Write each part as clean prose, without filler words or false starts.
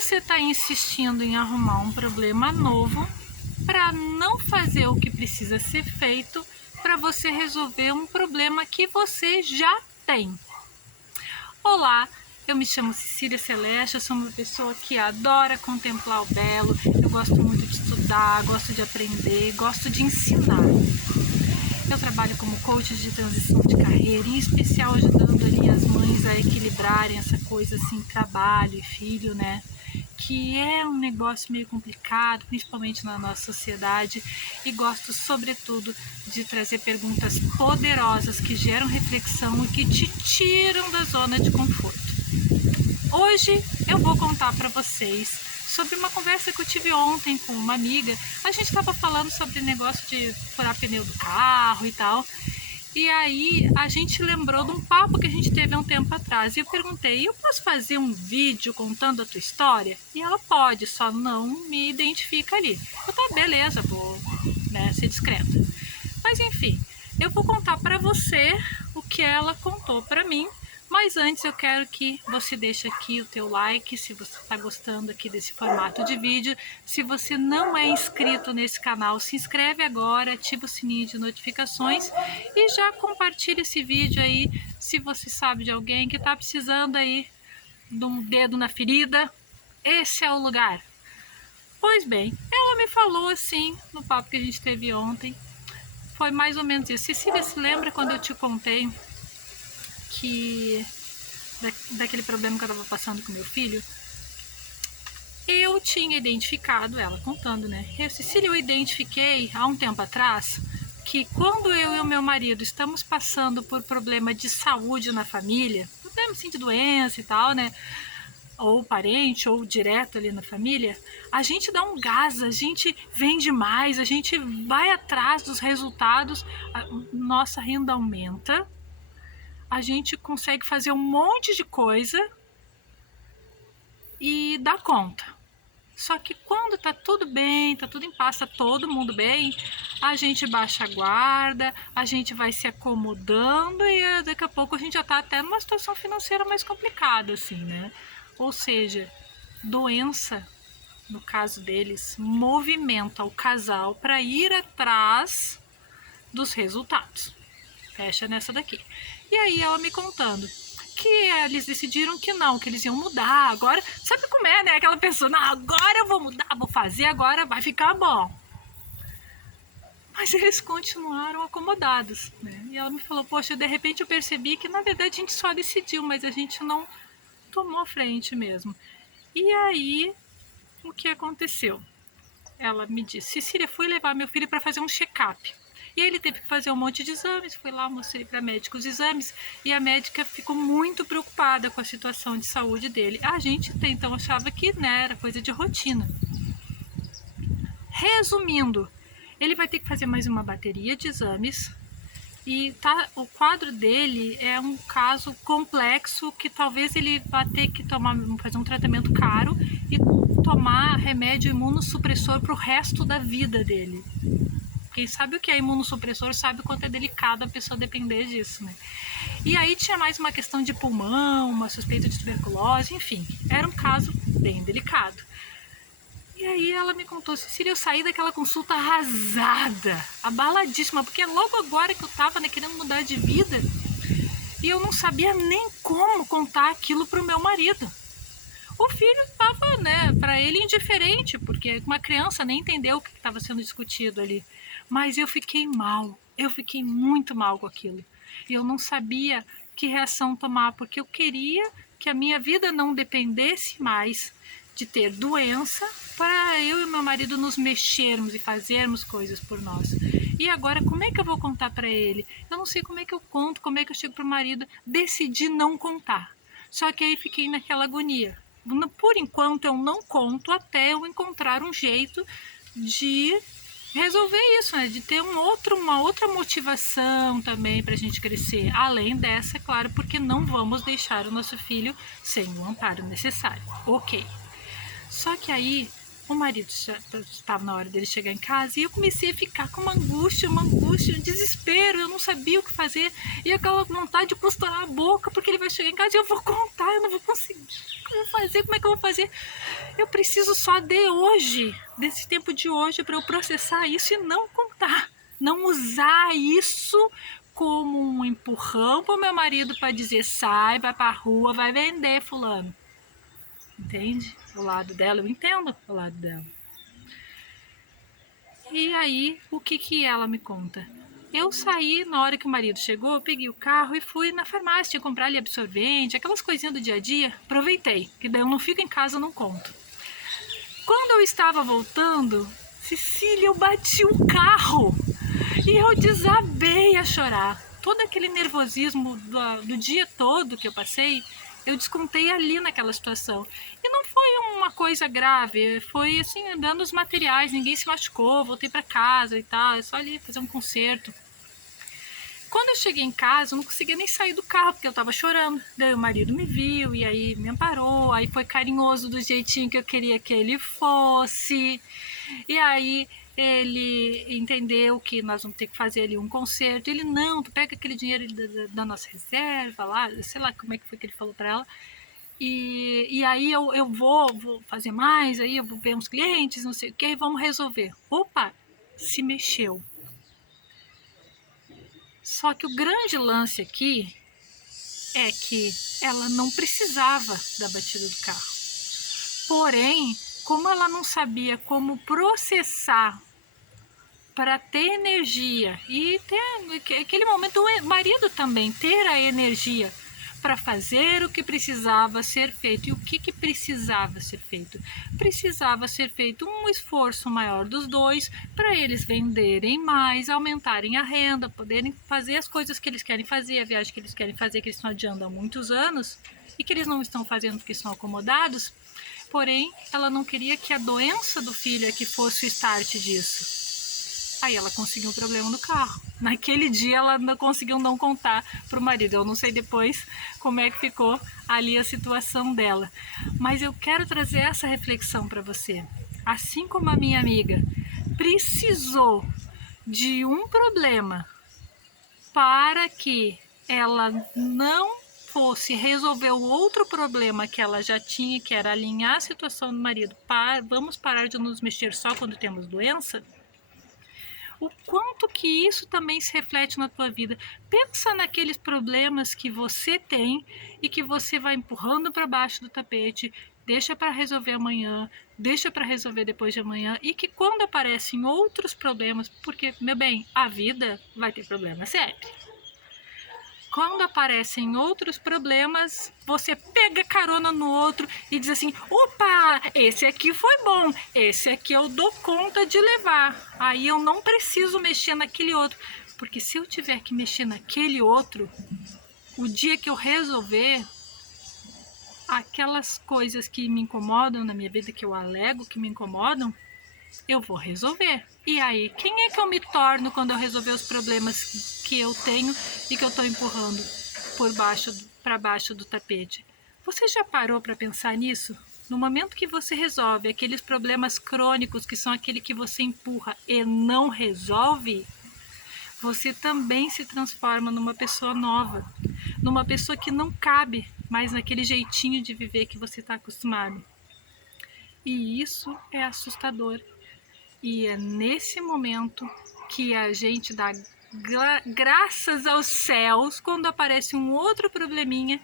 você está insistindo em arrumar um problema novo para não fazer o que precisa ser feito para você resolver um problema que você já tem? Olá, eu me chamo Cecília Celeste, eu sou uma pessoa que adora contemplar o belo, eu gosto muito de estudar, gosto de aprender, gosto de ensinar. Eu trabalho como coach de transição de carreira, em especial ajudando ali as mães a equilibrarem essa coisa assim, trabalho e filho, né? Que é um negócio meio complicado, principalmente na nossa sociedade, e gosto sobretudo de trazer perguntas poderosas que geram reflexão e que te tiram da zona de conforto. Hoje eu vou contar para vocês sobre uma conversa que eu tive ontem com uma amiga. A gente estava falando sobre o negócio de furar pneu do carro e tal. E aí a gente lembrou de um papo que a gente teve há um tempo atrás. E eu perguntei, eu posso fazer um vídeo contando a tua história? E ela pode, só não me identifica ali. Eu tá, beleza, vou ser discreta. Mas enfim, eu vou contar para você o que ela contou para mim. Mas antes eu quero que você deixe aqui o teu like, se você está gostando aqui desse formato de vídeo. Se você não é inscrito nesse canal, se inscreve agora, ativa o sininho de notificações e já compartilha esse vídeo aí, se você sabe de alguém que está precisando aí de um dedo na ferida. Esse é o lugar. Pois bem, ela me falou assim, no papo que a gente teve ontem, foi mais ou menos isso. Cecília, se lembra quando eu te contei que daquele problema que eu estava passando com meu filho? Eu tinha identificado, ela contando, né? Cecília, eu identifiquei há um tempo atrás que quando eu e o meu marido estamos passando por problema de saúde na família, problema assim de doença e tal, né? Ou parente, ou direto ali na família, a gente dá um gás, a gente vende mais, a gente vai atrás dos resultados, nossa renda aumenta, a gente consegue fazer um monte de coisa e dá conta. Só que quando tá tudo bem, tá tudo em paz, tá todo mundo bem, a gente baixa a guarda, a gente vai se acomodando e daqui a pouco a gente já tá até numa situação financeira mais complicada, assim, né? Ou seja, doença, no caso deles, movimenta o casal para ir atrás dos resultados. Fecha nessa daqui. E aí ela me contando que eles decidiram que não, que eles iam mudar. Agora, sabe como é, né? Aquela pessoa, não, agora eu vou mudar, vou fazer, agora vai ficar bom. Mas eles continuaram acomodados, né? E ela me falou, poxa, de repente eu percebi que na verdade a gente só decidiu, mas a gente não tomou frente mesmo. E aí, o que aconteceu? Ela me disse, Cecília, fui levar meu filho para fazer um check-up. E ele teve que fazer um monte de exames, fui lá, mostrei para a médica os exames, e a médica ficou muito preocupada com a situação de saúde dele. A gente então achava que, né, era coisa de rotina. Resumindo, ele vai ter que fazer mais uma bateria de exames, e o quadro dele é um caso complexo que talvez ele vá ter que fazer um tratamento caro e tomar remédio imunossupressor para o resto da vida dele. Quem sabe o que é imunossupressor sabe o quanto é delicado a pessoa depender disso, né? E aí tinha mais uma questão de pulmão, uma suspeita de tuberculose, enfim, era um caso bem delicado. E aí ela me contou, Cecília, eu saí daquela consulta arrasada, abaladíssima, porque logo agora que eu tava, né, querendo mudar de vida, e eu não sabia nem como contar aquilo pro meu marido. O filho estava, né, para ele indiferente, porque uma criança nem entendeu o que estava sendo discutido ali. Mas eu fiquei mal, eu fiquei muito mal com aquilo. E eu não sabia que reação tomar, porque eu queria que a minha vida não dependesse mais de ter doença para eu e meu marido nos mexermos e fazermos coisas por nós. E agora, como é que eu vou contar para ele? Eu não sei como é que eu conto, como é que eu chego pro marido. Decidi não contar. Só que aí fiquei naquela agonia. Por enquanto eu não conto até eu encontrar um jeito de resolver isso, né? De ter uma outra motivação também para a gente crescer, além dessa, é claro, porque não vamos deixar o nosso filho sem o amparo necessário. Ok. Só que aí o marido estava na hora dele chegar em casa e eu comecei a ficar com uma angústia, um desespero, eu não sabia o que fazer e aquela vontade de costurar a boca porque ele vai chegar em casa e eu vou contar, eu não vou conseguir que eu vou fazer? Como é que eu vou fazer? Eu preciso só de hoje, desse tempo de hoje, para eu processar isso e não contar. Não usar isso como um empurrão para o meu marido para dizer sai, vai para a rua, vai vender fulano. Entende? O lado dela, eu entendo o lado dela. E aí, o que ela me conta? Eu saí, na hora que o marido chegou, eu peguei o carro e fui na farmácia comprar ali absorvente, aquelas coisinhas do dia a dia. Aproveitei, que daí eu não fico em casa, eu não conto. Quando eu estava voltando, Cecília, eu bati o carro e eu desabei a chorar. Todo aquele nervosismo do dia todo que eu passei, eu descontei ali naquela situação. E não foi uma coisa grave, foi assim, andando os materiais, ninguém se machucou, voltei para casa e tal, é só ali fazer um conserto. Quando eu cheguei em casa, eu não conseguia nem sair do carro, porque eu tava chorando. Daí o marido me viu, e aí me amparou, aí foi carinhoso do jeitinho que eu queria que ele fosse. E aí ele entendeu que nós vamos ter que fazer ali um conserto. Ele, não, tu pega aquele dinheiro da nossa reserva lá, sei lá como é que foi que ele falou pra ela. E aí eu vou fazer mais, aí eu vou ver uns clientes, não sei o que, e vamos resolver. Opa, se mexeu. Só que o grande lance aqui é que ela não precisava da batida do carro. Porém, como ela não sabia como processar para ter energia e ter aquele momento, o marido também ter a energia para fazer o que precisava ser feito. E o que precisava ser feito? Precisava ser feito um esforço maior dos dois para eles venderem mais, aumentarem a renda, poderem fazer as coisas que eles querem fazer, a viagem que eles querem fazer, que eles estão adiando há muitos anos e que eles não estão fazendo porque estão acomodados. Porém, ela não queria que a doença do filho é que fosse o start disso. Aí ela conseguiu um problema no carro. Naquele dia ela não conseguiu não contar para o marido. Eu não sei depois como é que ficou ali a situação dela. Mas eu quero trazer essa reflexão para você. Assim como a minha amiga precisou de um problema para que ela não fosse resolver o outro problema que ela já tinha, que era alinhar a situação do marido. Vamos parar de nos mexer só quando temos doença? O quanto que isso também se reflete na tua vida. Pensa naqueles problemas que você tem e que você vai empurrando para baixo do tapete, deixa para resolver amanhã, deixa para resolver depois de amanhã, e que quando aparecem outros problemas, porque, meu bem, a vida vai ter problema sempre. Quando aparecem outros problemas, você pega carona no outro e diz assim, opa, esse aqui foi bom, esse aqui eu dou conta de levar, aí eu não preciso mexer naquele outro, porque se eu tiver que mexer naquele outro, o dia que eu resolver, aquelas coisas que me incomodam na minha vida, que eu alego que me incomodam, eu vou resolver. E aí, quem é que eu me torno quando eu resolver os problemas que eu tenho e que eu estou empurrando para baixo do tapete? Você já parou para pensar nisso? No momento que você resolve aqueles problemas crônicos, que são aquele que você empurra e não resolve, você também se transforma numa pessoa nova, numa pessoa que não cabe mais naquele jeitinho de viver que você está acostumado. E isso é assustador. E é nesse momento que a gente dá graças aos céus quando aparece um outro probleminha,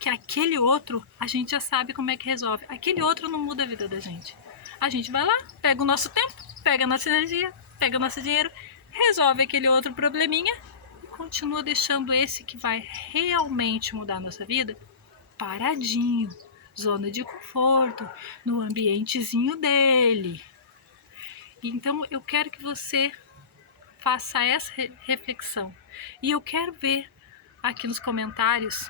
que aquele outro a gente já sabe como é que resolve. Aquele outro não muda a vida da gente. A gente vai lá, pega o nosso tempo, pega a nossa energia, pega o nosso dinheiro, resolve aquele outro probleminha e continua deixando esse que vai realmente mudar a nossa vida paradinho, zona de conforto, no ambientezinho dele. Então eu quero que você faça essa reflexão. E eu quero ver aqui nos comentários,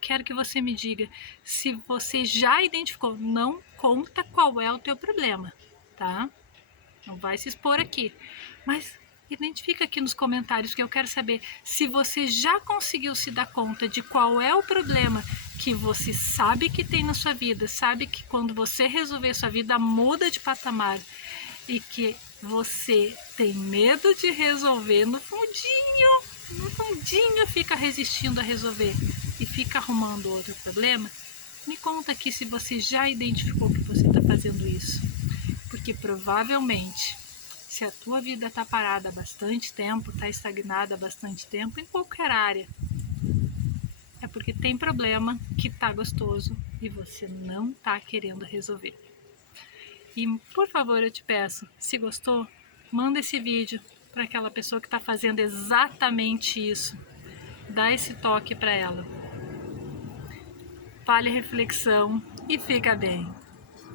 quero que você me diga se você já identificou. Não conta qual é o teu problema, tá? Não vai se expor aqui. Mas identifica aqui nos comentários, que eu quero saber se você já conseguiu se dar conta de qual é o problema que você sabe que tem na sua vida, sabe que quando você resolver sua vida muda de patamar e que você tem medo de resolver no fundinho fica resistindo a resolver e fica arrumando outro problema. Me conta aqui se você já identificou que você está fazendo isso, porque provavelmente, se a tua vida está parada há bastante tempo, está estagnada há bastante tempo, em qualquer área, é porque tem problema que está gostoso e você não está querendo resolver. E por favor, eu te peço, se gostou, manda esse vídeo para aquela pessoa que está fazendo exatamente isso. Dá esse toque para ela. Fale reflexão e fica bem.